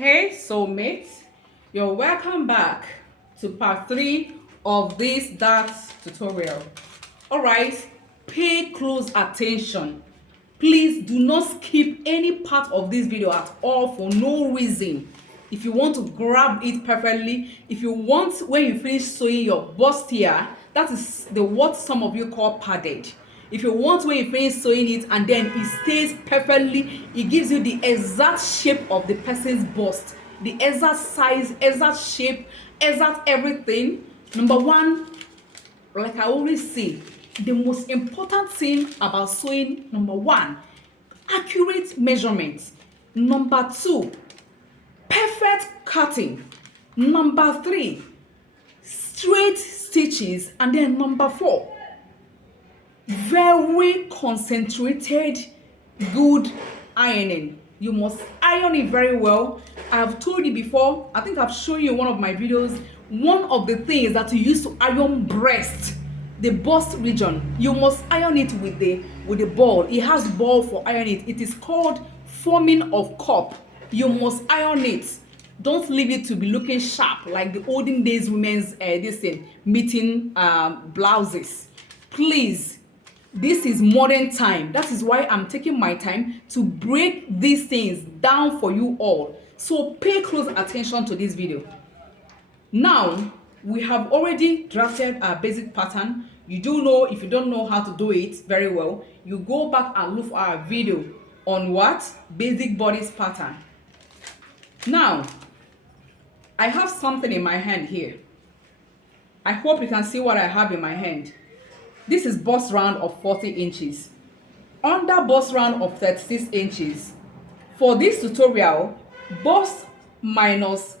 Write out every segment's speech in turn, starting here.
Hey soulmates, you're welcome back to part 3 of this DAX tutorial. Alright, pay close attention. Please do not skip any part of this video at all for no reason. If you want to grab it perfectly, if you want when you finish sewing your bustier, that is the what some of you call padded. If you want when you finish sewing it and then it stays perfectly, it gives you the exact shape of the person's bust, the exact size, exact shape, exact everything. Number one, like I always say, the most important thing about sewing, number one, accurate measurements. Number two, perfect cutting. Number three, straight stitches. And then number four, very concentrated good ironing. You must iron it very well. I've told you before, I think I've shown you in one of my videos, one of the things that you use to iron breast, the bust region, you must iron it with the ball. It has ball for ironing. It is called forming of cup. You must iron it. Don't leave it to be looking sharp like the olden days women's meeting blouses. Please, this is modern time. That is why I'm taking my time to break these things down for you all. So pay close attention to this video. Now, we have already drafted our basic pattern. You do know, if you don't know how to do it very well, you go back and look for our video on what? Basic bodice pattern. Now, I have something in my hand here. I hope you can see what I have in my hand. This is bust round of 40 inches. Under bust round of 36 inches. For this tutorial, bust 40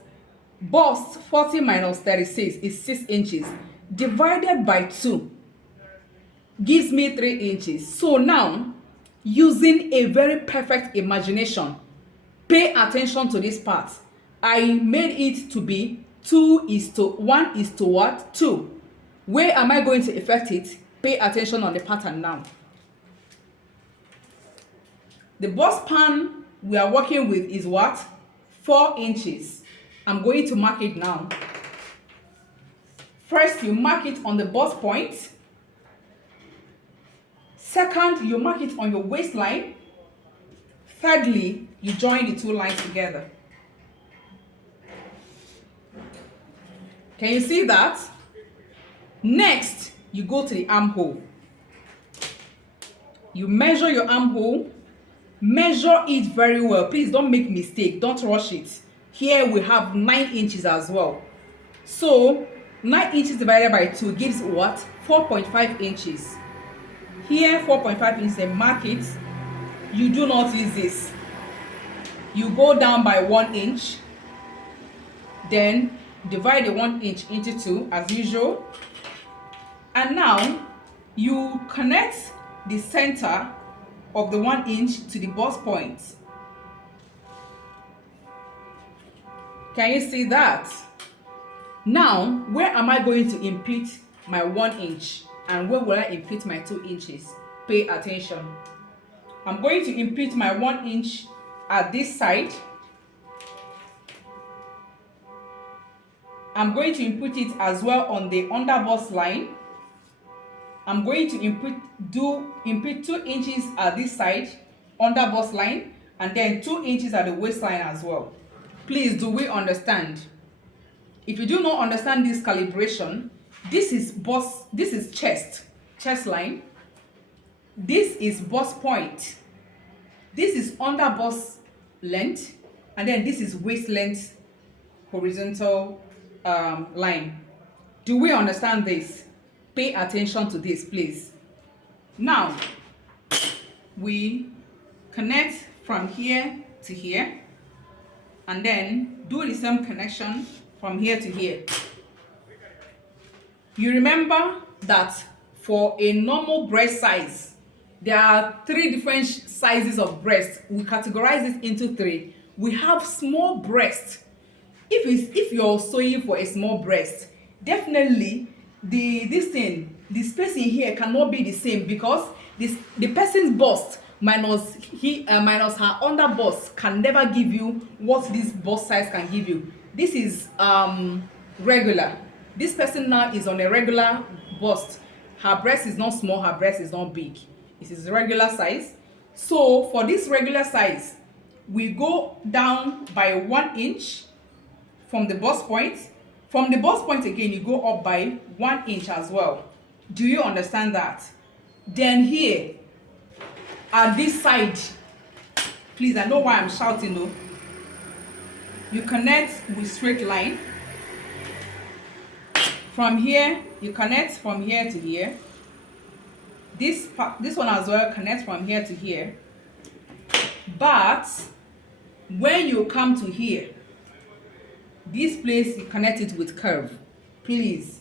minus 36 is 6 inches. Divided by 2 gives me 3 inches. So now, using a very perfect imagination, pay attention to this part. I made it to be 2:1 2. Where am I going to effect it? Pay attention on the pattern now. The bust span we are working with is what? 4 inches. I'm going to mark it now. First, you mark it on the bust point. Second, you mark it on your waistline. Thirdly, you join the two lines together. Can you see that? Next, you go to the armhole. You measure your armhole. Measure it very well. Please don't make mistake. Don't rush it. Here we have 9 inches as well. So 9 inches divided by 2 gives what? 4.5 inches. Here 4.5 inches, and mark it. You do not use this. You go down by 1 inch. Then divide the 1 inch into 2 as usual. And now you connect the center of the 1 inch to the bust point. Can you see that? Now, where am I going to impute my 1 inch? And where will I impute my 2 inches? Pay attention. I'm going to impute my 1 inch at this side. I'm going to input it as well on the underbust line. I'm going to input 2 inches at this side, underbust line, and then 2 inches at the waistline as well. Please, do we understand? If you do not understand this calibration, this is chest line. This is bust point. This is underbust length, and then this is waist length horizontal line. Do we understand this? Pay attention to this, please. Now, we connect from here to here, and then do the same connection from here to here. You remember that for a normal breast size, there are 3 different sizes of breast. We categorize it into 3. We have small breast. If you're sewing for a small breast, definitely the spacing here cannot be the same because the person's bust minus her under bust can never give you what this bust size can give you. This is regular. This person now is on a regular bust. Her breast is not small, her breast is not big. It is regular size. So for this regular size, we go down by 1 inch from the bust point. From the bust point again, you go up by 1 inch as well. Do you understand that? Then here at this side, please, I know why I'm shouting though. You connect with straight line. From here, you connect from here to here. This one as well connects from here to here. But when you come to here, this place you connect it with curve. Please,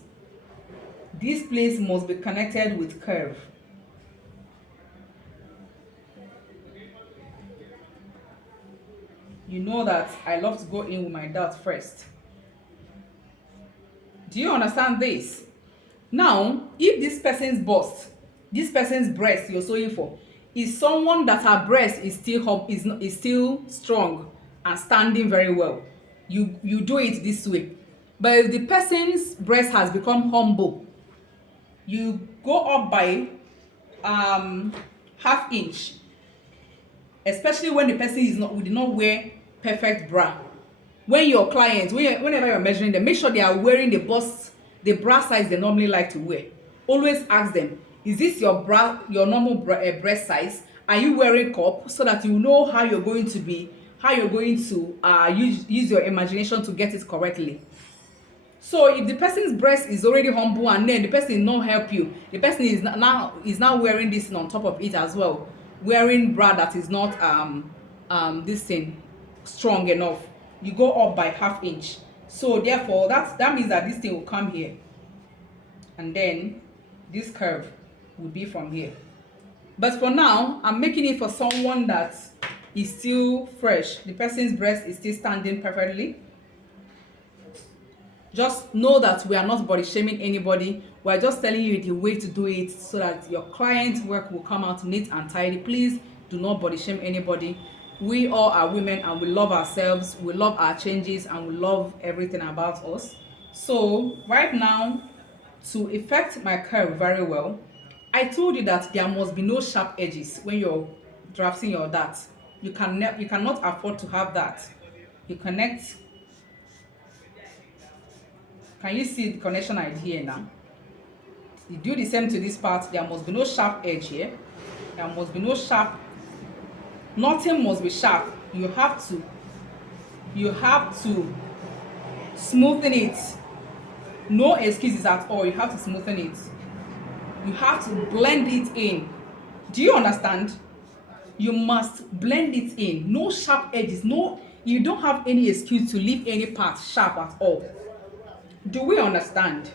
this place must be connected with curve. You know that I love to go in with my dart first. Do you understand this? Now, if this person's bust, this person's breast you're sewing for, is someone that her breast is still strong and standing very well, you do it this way. But if the person's breast has become humble, you go up by half inch, especially when the person did not wear perfect bra. When your clients, whenever you're measuring them, make sure they are wearing the bra size they normally like to wear. Always ask them, is this your normal breast size? Are you wearing cup? So that you know how you're going to use your imagination to get it correctly. So if the person's breast is already humble and then the person will not help you, the person is now wearing this on top of it as well, wearing bra that is not this thing strong enough, you go up by half inch. So therefore that means that this thing will come here, and then this curve will be from here. But for now, I'm making it for someone that is still fresh. The person's breast is still standing perfectly. Just know that we are not body shaming anybody. We're just telling you the way to do it so that your client's work will come out neat and tidy. Please do not body shame anybody. We all are women and we love ourselves, we love our changes, and we love everything about us. So right now, to effect my curve very well, I told you that there must be no sharp edges when you're drafting your dart. You cannot afford to have that. You connect. Can you see the connection idea now? You do the same to this part. There must be no sharp edge here. There must be no sharp. Nothing must be sharp. You have to smoothen it. No excuses at all. You have to smoothen it. You have to blend it in. Do you understand? You must blend it in. No sharp edges. No, you don't have any excuse to leave any part sharp at all. Do we understand?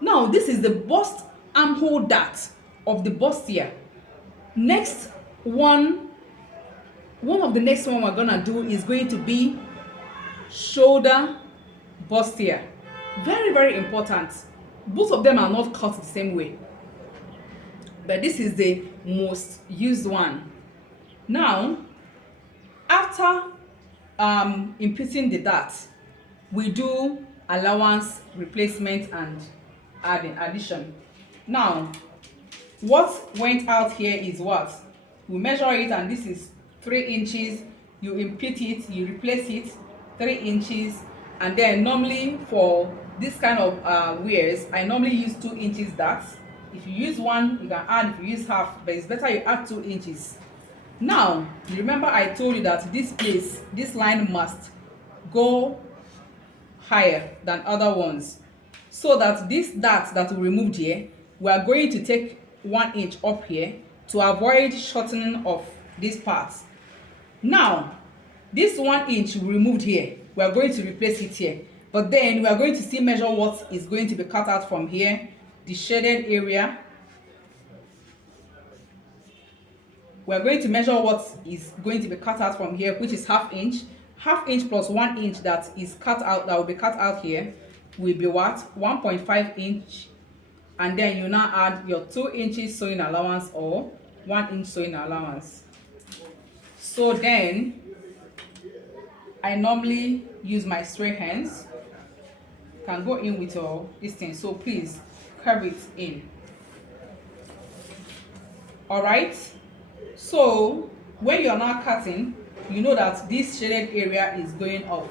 Now, this is the bust armhole dart of the bustier. Next one of the next one we're gonna do is going to be shoulder bustier. Very, very important. Both of them are not cut the same way, but this is the most used one. Now, after inputting the dart, we do allowance, replacement, and addition. Now, what went out here is what? We measure it, and this is 3 inches. You input it, you replace it, 3 inches. And then normally for this kind of wears, I normally use 2 inches darts. If you use 1, you can add. If you use half, but it's better you add 2 inches. Now, you remember I told you that this line must go higher than other ones, so that this dart that we removed here, we are going to take 1 inch up here to avoid shortening of this part. Now, this 1 inch we removed here, we are going to replace it here, but then we are going to still measure what is going to be cut out from here, the shaded area. We are going to measure what is going to be cut out from here, which is half inch plus 1 inch that is cut out, that will be cut out here, will be what? 1.5 inch. And then you now add your 2 inches sewing allowance or 1 inch sewing allowance. So then I normally use my straight hands. You can go in with your this thing, so please curve it in. All right, so when you're now cutting, you know that this shaded area is going off,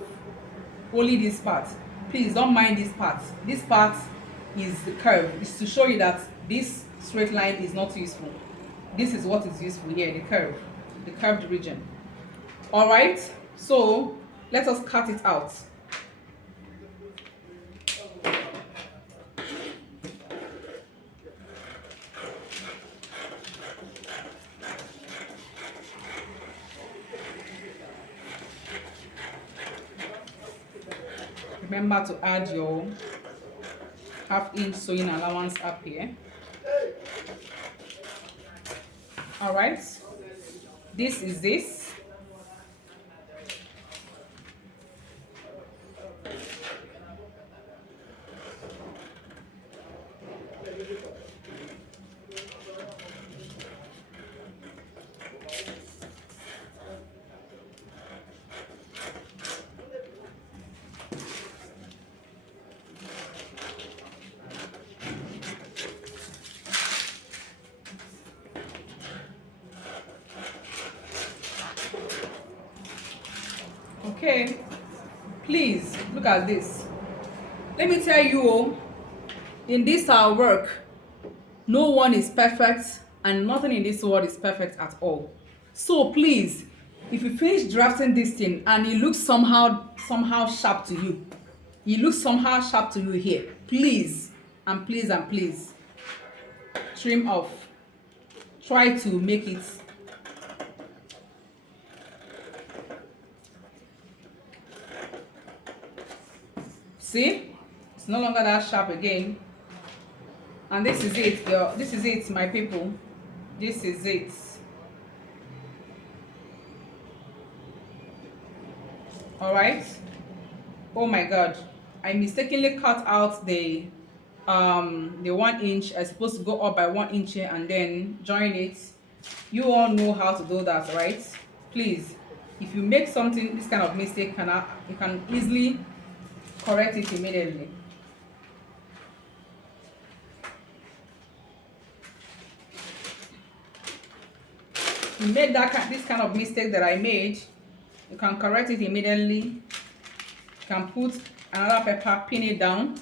only this part. Please don't mind this part. This part is the curve. It's to show you that this straight line is not useful. This is what is useful here, the curve, the curved region. All right, so let us cut it out. Remember to add your half-inch sewing allowance up here. All right, this is this. Okay, please look at this. Let me tell you, in this our work, no one is perfect and nothing in this world is perfect at all. So please, if you finish drafting this thing and it looks somehow sharp to you, here, please and please and please trim off. Try to make it see, it's no longer that sharp again. And this is it, girl. This is it, my people. This is it. All right. Oh my God, I mistakenly cut out the 1 inch. I supposed to go up by 1 inch here and then join it. You all know how to do that, right? Please, if you make this kind of mistake, you can easily correct it immediately. You made this kind of mistake that I made, you can correct it immediately. You can put another paper, pin it down,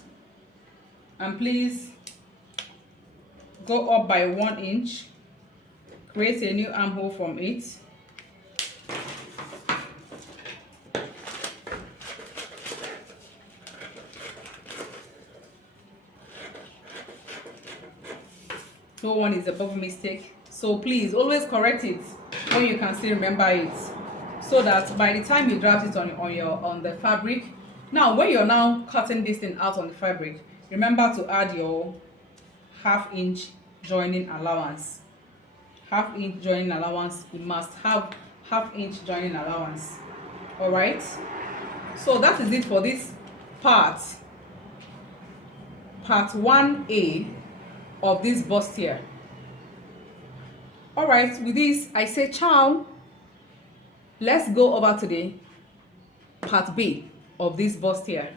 and please go up by 1 inch, create a new armhole from it. No one is above mistake, so please always correct it when you can still remember it, so that by the time you draft it on the fabric. Now when you're now cutting this thing out on the fabric, remember to add your half-inch joining allowance. Half-inch joining allowance, you must have half-inch joining allowance. All right, so that is it for this part 1A of this bustier. All right, with this I say ciao. Let's go over to the part B of this bustier.